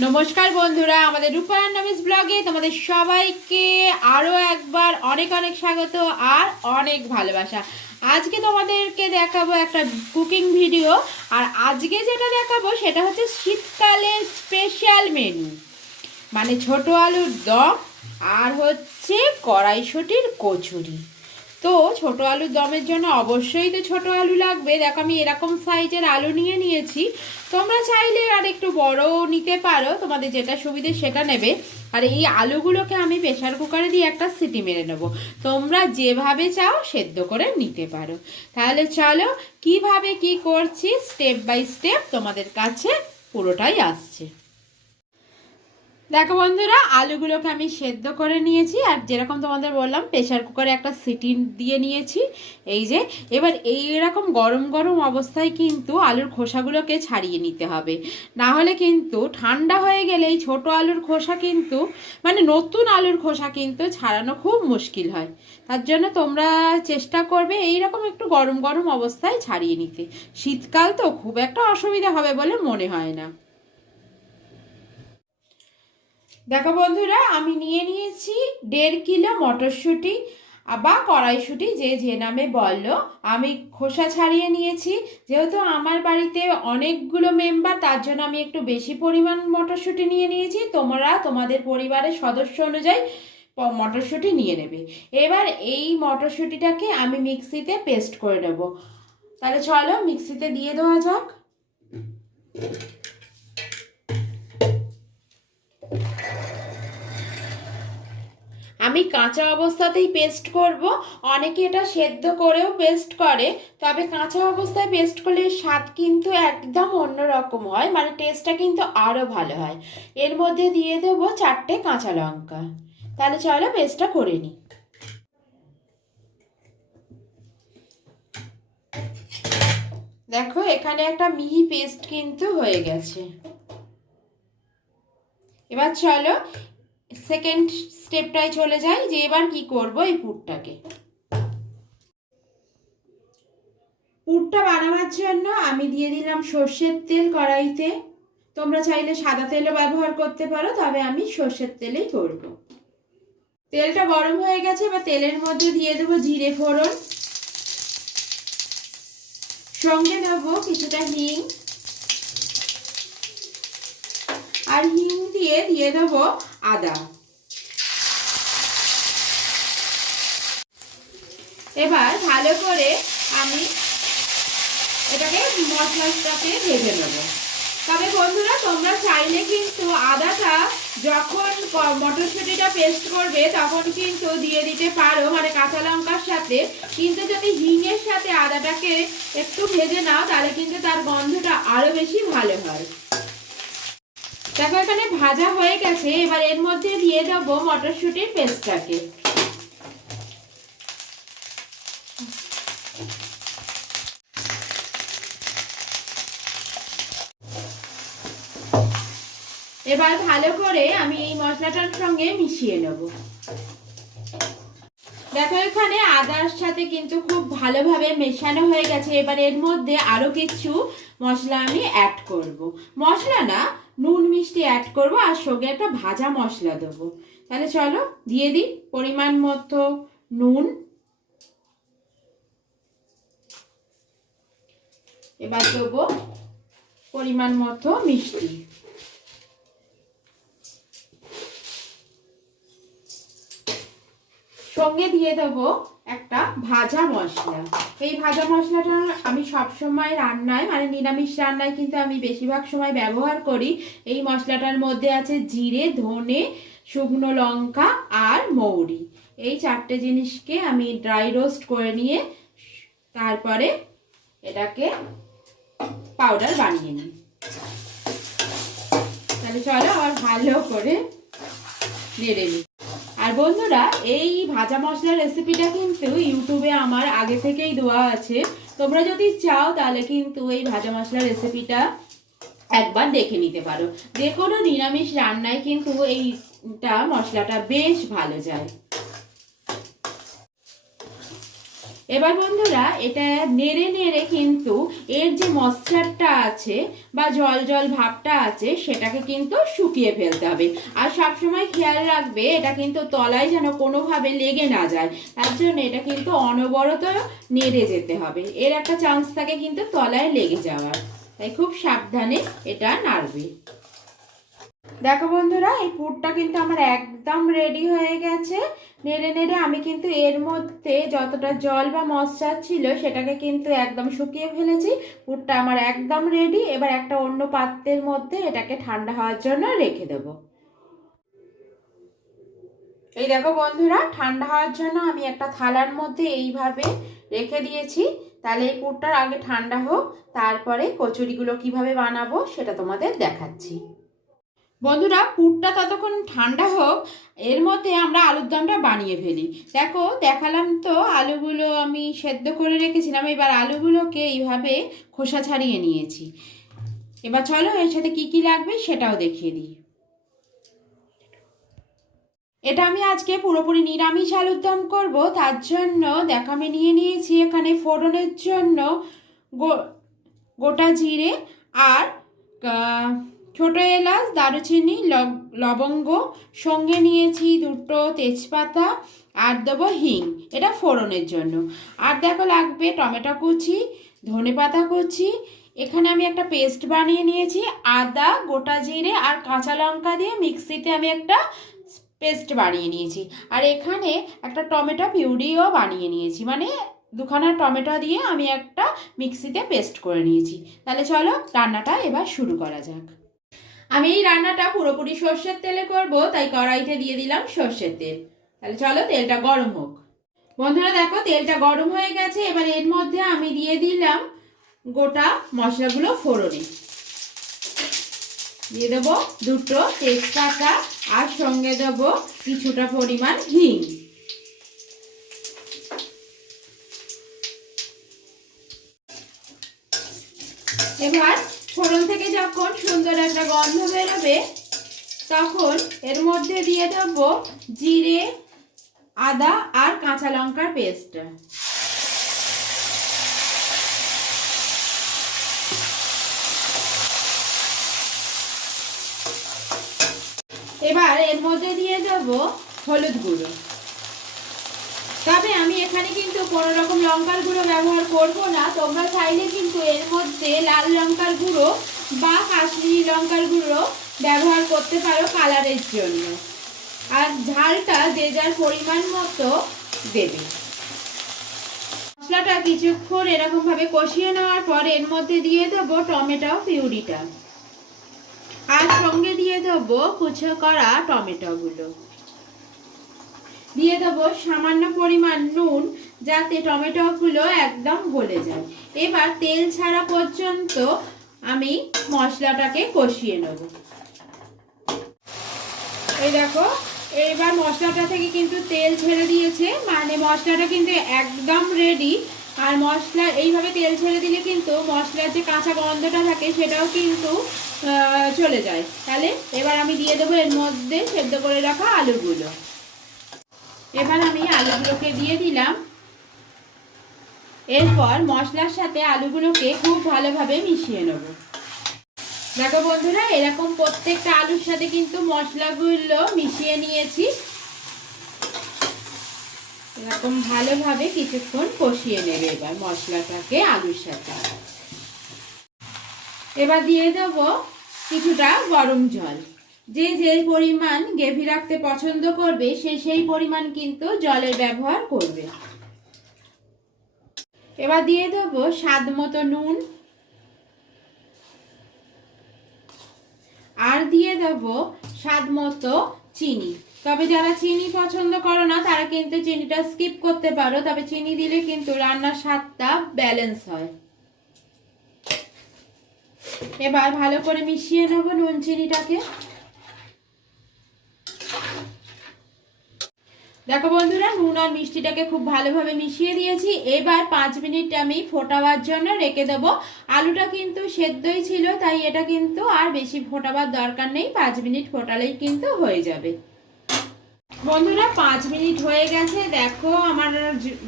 নমস্কার বন্ধুরা, আমাদের রূপায়ণ নামিস ব্লগে তোমাদের সবাইকে আরও একবার অনেক অনেক স্বাগত আর অনেক ভালোবাসা। আজকে তোমাদেরকে দেখাবো একটা কুকিং ভিডিও আর আজকে যেটা দেখাবো সেটা হচ্ছে শীতকালের স্পেশাল মেনু। মানে ছোট আলুর দম আর হচ্ছে কড়াইশুটির কচুরি। তো ছোট আলুর দমের জন্য অবশ্যই তো ছোট আলু লাগবে। দেখো আমি এরকম সাইজের আলু নিয়ে নিয়েছি। তোমরা চাইলে আর একটু বড়ও নিতে পারো। তোমাদের যেটা সুবিধে সেটা নেবে। আর এই আলুগুলোকে আমি প্রেশার কুকারে দিয়ে একটা সিটি মেরে নেব। তোমরা যেভাবে চাও সেদ্ধ করে নিতে পারো। তাহলে চলো, কীভাবে কি করছি, স্টেপ বাই স্টেপ তোমাদের কাছে পুরোটাই আসছে। দেখো বন্ধুরা, আলুগুলোকে আমি সেদ্ধ করে নিয়েছি, আর যেরকম তোমাদের বললাম প্রেশার কুকারে একটা সিটি দিয়ে নিয়েছি। এই যে, এবার এই রকম গরম গরম অবস্থায় কিন্তু আলুর খোসাগুলোকে ছাড়িয়ে নিতে হবে। না হলে কিন্তু ঠান্ডা হয়ে গেলে এই ছোটো আলুর খোসা কিন্তু মানে নতুন আলুর খোসা কিন্তু ছাড়ানো খুব মুশকিল হয়। তার জন্য তোমরা চেষ্টা করবে এই রকম একটু গরম গরম অবস্থায় ছাড়িয়ে নিতে। শীতকাল তো খুব একটা অসুবিধা হবে বলে মনে হয় না। দেখো বন্ধুরা, আমি নিয়ে নিয়েছি দেড় কিলো মটরশুঁটি, বা কড়াইশুঁটি, যে যে নামে বলল আমি খোসা ছাড়িয়ে নিয়েছি। যেহেতু আমার বাড়িতে অনেকগুলো মেম্বার, তার জন্য আমি একটু বেশি পরিমাণ মটরশুঁটি নিয়ে নিয়েছি। তোমরা তোমাদের পরিবারের সদস্য অনুযায়ী মটরশুঁটি নিয়ে নেবে। এবার এই মটরশুঁটিটাকে আমি মিক্সিতে পেস্ট করে নেব। তাহলে চলো, মিক্সিতে দিয়ে দেওয়া যাক। আমি কাঁচা অবস্থাতেই পেস্ট করব। অনেকে এটা সেদ্ধ করেও পেস্ট করে। তবে কাঁচা অবস্থায় পেস্ট করলে স্বাদ কিন্তু একদম অন্যরকম হয়। মানে টেস্টটা কিন্তু আরও ভালো হয়। এর মধ্যে দিয়ে দেবো চারটে কাঁচা লঙ্কা। তাহলে চলো পেস্টটা করে নিই। দেখো, এখানে একটা মিহি পেস্ট কিন্তু হয়ে গেছে। এবার চলো সেকেন্ড স্টেপটায় চলে যাই যে এবার কি করব এই পুরটাকে। পুরটা বানাবার জন্য আমি দিয়ে দিলাম সর্ষের তেল কড়াইতে। তোমরা চাইলে সাদা তেলও ব্যবহার করতে পারো, তবে আমি সর্ষের তেলেই করব। তেলটা গরম হয়ে গেছে, এবার তেলের মধ্যে দিয়ে দেবো জিরে ফোড়ন। সঙ্গে দেবো কিছুটা হিং। আর হিং দিয়ে দিয়ে দেবো আদা। এবার ভালো করে আমি এটাকে মশলাটাকে ভেজে নেব। তবে বন্ধুরা, তোমরা চাইলে কিন্তু আদাটা যখন মটরশুঁটিটা পেস্ট করবে, তখন কিন্তু দিয়ে দিতে পারো মানে কাঁচা লঙ্কার সাথে। কিন্তু যদি হিঙের সাথে আদাটাকে একটু ভেজে নাও, তাহলে কিন্তু তার গন্ধটা আরও বেশি ভালো হয়। দেখো, এখানে ভাজা হয়ে গেছে। এবার এর মধ্যে দিয়ে দেবো মটরশুঁটির পেস্টটাকে। এবার ভালো করে আমি এই মশলাটার সঙ্গে মিশিয়ে নেব। দেখো, এখানে আদার সাথে কিন্তু খুব ভালোভাবে মেশানো হয়ে গেছে। এবার এর মধ্যে আরও কিছু মশলা আমি অ্যাড করব। মশলা না নুন মিষ্টি অ্যাড করব আর সঙ্গে একটা ভাজা মশলা দেবো। তাহলে চলো, দিয়ে দিই পরিমাণ মতো নুন। এবার দেবো পরিমাণ মতো মিষ্টি। সঙ্গে দিয়ে দেবো একটা ভাজা মশলা। এই ভাজা মশলাটা আমি সব সময় রান্নায় মানে নিরামিষ রান্নায় কিন্তু আমি বেশিরভাগ সময় ব্যবহার করি। এই মশলাটার মধ্যে আছে জিরে, ধনে, শুকনো লঙ্কা আর মৌরি। এই চারটে জিনিসকে আমি ড্রাই রোস্ট করে নিয়ে তারপরে এটাকে পাউডার বানিয়ে নিই। তাহলে চলো আবার ভালো করে নেড়ে নিই। আর বন্ধুরা, এই ভাজা মশলার রেসিপিটা কিন্তু ইউটিউবে আমার আগে থেকেই দেওয়া আছে। তোমরা যদি চাও, তাহলে কিন্তু এই ভাজা মশলার রেসিপিটা একবার দেখে নিতে পারো। যে কোনো নিরামিষ রান্নায় কিন্তু এইটা মশলাটা বেশ ভালো যায়। এবার বন্ধুরা, এটা নেড়ে নেড়ে কিন্তু এর যে মশ্চারটা আছে বা জল জল ভাবটা আছে, সেটাকে কিন্তু শুকিয়ে ফেলতে হবে। আর সবসময় খেয়াল রাখবে, এটা কিন্তু তলায় যেন কোনোভাবে লেগে না যায়। তার জন্য এটা কিন্তু অনবরত নেড়ে যেতে হবে। এর একটা চান্স থাকে কিন্তু তলায় লেগে যাওয়ার। তাই খুব সাবধানে এটা নাড়বে। দেখো বন্ধুরা, এই পুরটা কিন্তু আমার একদম রেডি হয়ে গেছে। নেড়ে নেড়ে আমি কিন্তু এর মধ্যে যতটা জল বা মশলা ছিল, সেটাকে কিন্তু একদম শুকিয়ে ফেলেছি। পুরটা আমার একদম রেডি এবার একটা অন্য পাত্রের মধ্যে এটাকে ঠান্ডা হওয়ার জন্য রেখে দেব। এই দেখো বন্ধুরা, ঠান্ডা হওয়ার জন্য আমি একটা থালার মধ্যে এইভাবে রেখে দিয়েছি। তাহলে এই পুরটার আগে ঠান্ডা হোক, তারপরে কচুরিগুলো কীভাবে বানাবো সেটা তোমাদের দেখাচ্ছি। বন্ধুরা, পুরটা ততক্ষণ ঠান্ডা হোক, এর মধ্যে আমরা আলুর দমটা বানিয়ে ফেলি। দেখো, দেখালাম তো, আলুগুলো আমি সেদ্ধ করে রেখেছিলাম, এবার আলুগুলোকে এইভাবে খোসা ছাড়িয়ে নিয়েছি। এবার চলো, এর সাথে কি কি লাগবে সেটাও দেখিয়ে দিই। এটা আমি আজকে পুরোপুরি নিরামিষ আলুর দম করব, তার জন্য দেখো, আমি নিয়ে নিয়েছি এখানে ফোড়নের জন্য গোটা জিরে আর ছোট এলাচ, দারুচিনি, লব- লবঙ্গ, সঙ্গে নিয়েছি দুটো তেজপাতা, আর দেবো হিং। এটা ফোড়নের জন্য। আর দেখো লাগবে টমেটো কুচি, ধনে পাতা কুচি। এখানে আমি একটা পেস্ট বানিয়ে নিয়েছি, আদা, গোটা জিরে আর কাঁচা লঙ্কা দিয়ে মিক্সিতে আমি একটা পেস্ট বানিয়ে নিয়েছি। আর এখানে একটা টমেটো পিউরিও বানিয়ে নিয়েছি। মানে দুখানা টমেটো দিয়ে আমি একটা মিক্সিতে পেস্ট করে নিয়েছি। তাহলে চলো রান্নাটা এবার শুরু করা যাক। আমি এই রান্নাটা পুরোপুরি সর্ষের তেলে করব, তাই কড়াইতে দিয়ে দিলাম সর্ষের তেল। তাহলে চলো, তেলটা গরম হোক। বন্ধুরা দেখো, তেলটা গরম হয়ে গেছে। এবার এর মধ্যে আমি দিয়ে দিলাম গোটা মশলাগুলো ফোড়নে। দিয়ে দেবো দুটো তেজপাতা আর সঙ্গে দেবো কিছুটা পরিমাণ হিং। এবার ফোড়ন থেকে যখন সুন্দর একটা গন্ধ বেরোবে, তখন এর মধ্যে দিয়ে দেবো জিরে, আদা আর কাঁচা লঙ্কার পেস্ট। এবার এর মধ্যে দিয়ে দেবো হলুদ গুঁড়ো। তবে আমি এখানে কিন্তু কোনো রকম লঙ্কার গুঁড়ো ব্যবহার করব না। তোমরা চাইলে কিন্তু এর মধ্যে লাল লঙ্কার গুঁড়ো বা কাশ্মীরি লঙ্কার গুঁড়ো ব্যবহার করতে পারো কালারের জন্য। আর ঝালটা যে যার পরিমাণ মতো দেবে। মশলাটা কিছুক্ষণ এরকমভাবে কষিয়ে নেওয়ার পর এর মধ্যে দিয়ে দেবো টমেটো পিউরিটা। আর সঙ্গে দিয়ে দেবো কুচো করা টমেটোগুলো। দিয়ে দেবো সামান্য পরিমাণ নুন যাতে টমেটোগুলো একদম গলে যায়। এবার তেল ছাড়া পর্যন্ত আমি মশলাটাকে কষিয়ে নেব। এই দেখো, এবার মশলাটা থেকে কিন্তু তেল ছেড়ে দিয়েছে। মানে মশলাটা কিন্তু একদম রেডি আর মশলা, এইভাবে তেল ছেড়ে দিলে কিন্তু মশলার যে কাঁচা গন্ধটা থাকে সেটাও কিন্তু চলে যায়। তাহলে এবার আমি দিয়ে দেবো এর মধ্যে সেদ্ধ করে রাখা আলুগুলো। এবার আমি আলুগুলোকে দিয়ে দিলাম। এরপর মশলার সাথে আলুগুলোকে খুব ভালোভাবে মিশিয়ে নেব। দেখো বন্ধুরা, এরকম প্রত্যেকটা আলুর সাথে কিন্তু মশলাগুলো মিশিয়ে নিয়েছি। এরকম ভালোভাবে কিছুক্ষণ কষিয়ে নেবে এবার মশলাটাকে আলুর সাথে। এবার দিয়ে দেব কিছুটা গরম জল। যে যে পরিমাণ গ্রেভি রাখতে পছন্দ করবে, সে সেই পরিমাণ কিন্তু জলের ব্যবহার করবে। এবার দিয়ে দেবো স্বাদ মতো নুন। আর দিয়ে দেবো স্বাদ মতো চিনি। তবে যারা চিনি পছন্দ করো না, তারা কিন্তু চিনিটা স্কিপ করতে পারো। তবে চিনি দিলে কিন্তু রান্নার স্বাদটা ব্যালেন্স হয়। এবার ভালো করে মিশিয়ে নেব নুন চিনিটাকে। দেখো বন্ধুরা, নুন আর মিষ্টিটাকে খুব ভালোভাবে মিশিয়ে দিয়েছি। এবার পাঁচ মিনিট আমি ফোটাবার জন্য রেখে দেবো। আলুটা কিন্তু সেদ্ধই ছিল, তাই এটা কিন্তু আর বেশি ফোটাবার দরকার নেই। পাঁচ মিনিট ফোটালেই কিন্তু হয়ে যাবে। বন্ধুরা, পাঁচ মিনিট হয়ে গেছে। দেখো, আমার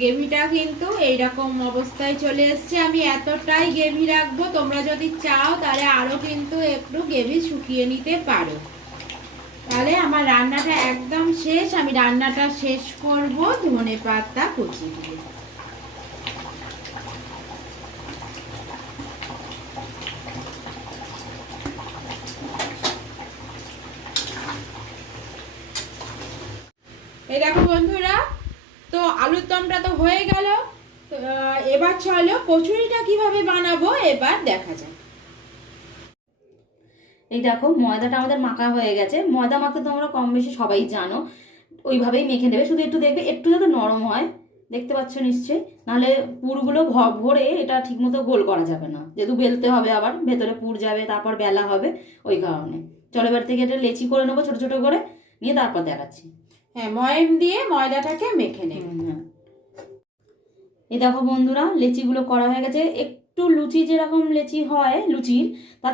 গ্রেভিটা কিন্তু এইরকম অবস্থায় চলে এসছে। আমি এতটাই গ্রেভি রাখব, তোমরা যদি চাও তাহলে আরও কিন্তু একটু গ্রেভি শুকিয়ে নিতে পারো। তাহলে আমার রান্নাটা একদম শেষ। আমি রান্নাটা শেষ করব। ধনে পাতা কুচি দিয়ে এই দেখো বন্ধুরা, তো আলুর দমটা তো হয়ে গেল। এবার চলো কচুরিটা কীভাবে বানাবো, এবার দেখা যাক। এই দেখো ময়দাটা আমাদের মাখা হয়ে গেছে। ময়দা মাখতে তোমরা কম বেশি সবাই জানো। ওইভাবেই মেখে নেবে। শুধু একটু দেখবে একটু যাতে নরম হয়। দেখতে পাচ্ছ নিশ্চয়ই? নাহলে পুরগুলো ভরে এটা ঠিকমতো গোল করা যাবে না। যেহেতু বেলতে হবে আবার ভেতরে পুর যাবে তারপর বেলা হবে ওই কারণে। চলো এবার থেকে এটা লেচি করে নেব ছোট ছোট করে নিয়ে তারপর দেখাচ্ছি। হ্যাঁ ময়ম দিয়ে ময়দাটাকে মেখে নেব। হ্যাঁ। এই দেখো বন্ধুরা লেচিগুলো করা হয়ে গেছে। একটু লুচি যেরকম লেচি হয়, লুচির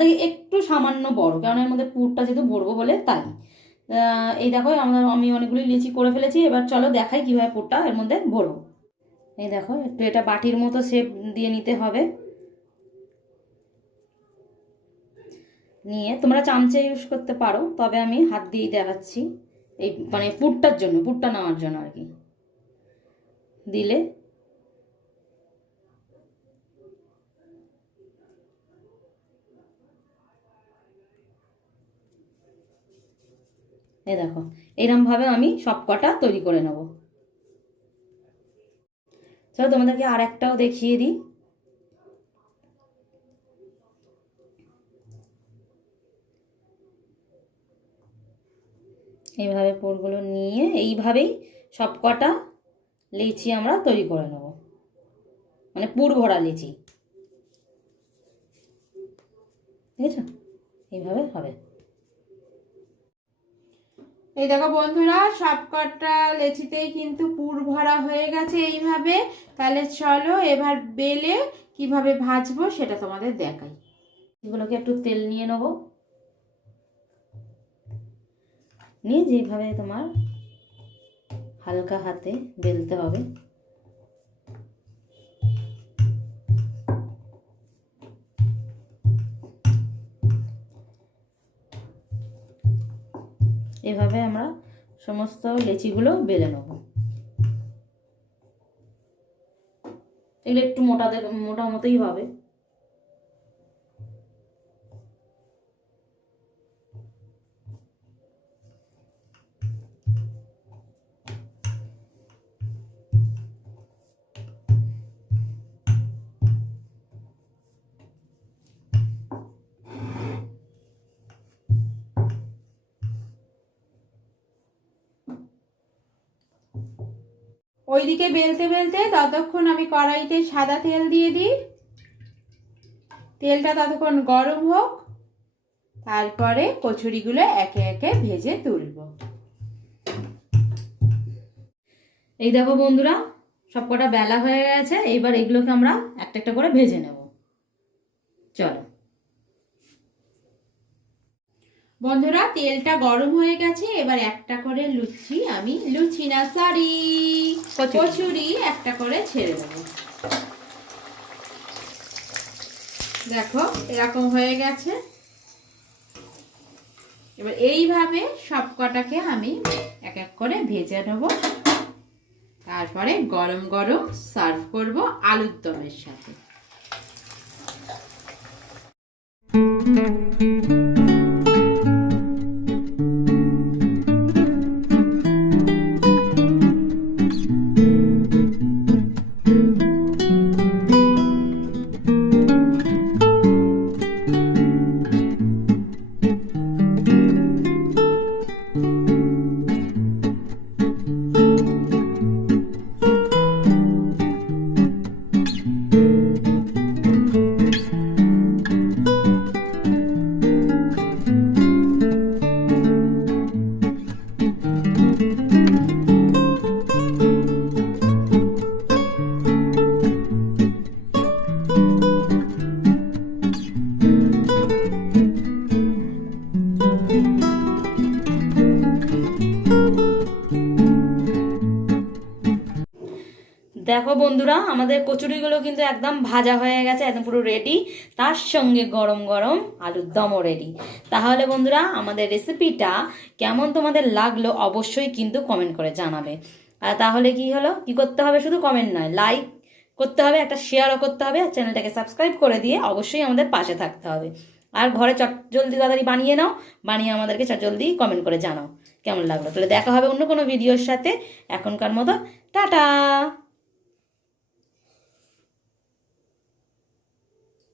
থেকে একটু সামান্য বড়, কারণ এর মধ্যে পুরটা যেহেতু ভরবো বলে তাই। এই দেখো, আমরা, আমি অনেকগুলি লেচি করে ফেলেছি, এবার চলো দেখাই কীভাবে পুরটা এর মধ্যে ভরবো। এই দেখো, একটু এটা বাটির মতো শেপ দিয়ে নিতে হবে। নিয়ে তোমরা চামচে ইউজ করতে পারো, তবে আমি হাত দিয়েই দেখাচ্ছি। এই মানে পুরটার জন্য, পুরটা নেওয়ার জন্য আর কি। দিলে এই দেখো, এরমভাবে আমি সব কটা তৈরি করে নেব। চলো তোমাদেরকে আর একটাও দেখিয়ে দিই। এইভাবে পোরগুলো নিয়ে এইভাবেই সব কটা লিচি আমরা তৈরি করে নেব। মানে পুর ভরা লিচি। ঠিক আছে? এইভাবে হবে। এই দেখো বন্ধুরা সব কটা লেচিতেই কিন্তু পুর ভরা হয়ে গেছে এইভাবে। তাহলে চলো এবার বেলে কীভাবে ভাজবো সেটা তোমাদের দেখাই। এগুলোকে একটু তেল নিয়ে নেব। নিয়ে যেভাবে তোমার হালকা হাতে বেলতে হবে। এভাবে আমরা সমস্ত লেচিগুলো বেলে নেব। এগুলো একটু মোটা মোটা মতোই হবে। ওইদিকে বেলতে বেলতে ততক্ষণ আমি কড়াইতে সাদা তেল দিয়ে দিই। তেলটা ততক্ষণ গরম হোক, তারপরে কচুরিগুলো একে একে ভেজে তুলবো। এই দেখো বন্ধুরা, সবকটা বেলা হয়ে গেছে এইবার এগুলোকে আমরা একটা একটা করে ভেজে নেব। চলো। বন্ধুরা তেলটা গরম হয়ে গেছে এবার একটা করে লুচি আমি লুচি না সরি কচুরি। একটা করে ছেড়ে দেবো। দেখো এরকম হয়ে গেছে। এবার এইভাবে সব কটাকে আমি এক এক করে ভেজে নেব। তারপরে গরম গরম সার্ভ করব আলুর দমের সাথে। বন্ধুরা, আমাদের কচুরিগুলো কিন্তু একদম ভাজা হয়ে গেছে, একদম পুরো রেডি তার সঙ্গে গরম গরম আলুর দমও রেডি তাহলে বন্ধুরা, আমাদের রেসিপিটা কেমন তোমাদের লাগল অবশ্যই কিন্তু কমেন্ট করে জানাবে। আর তাহলে কি হলো? কি করতে হবে? শুধু কমেন্ট নয় লাইক করতে হবে, একটা শেয়ারও করতে হবে, আর চ্যানেলটাকে সাবস্ক্রাইব করে দিয়ে অবশ্যই আমাদের পাশে থাকতে হবে। আর ঘরে চট, জলদি তাড়াতাড়ি বানিয়ে নাও, বানিয়ে আমাদেরকে চট জলদি কমেন্ট করে জানাও। কেমন লাগল? তাহলে দেখা হবে অন্য কোনো ভিডিওর সাথে। এখনকার মতো, টাটা!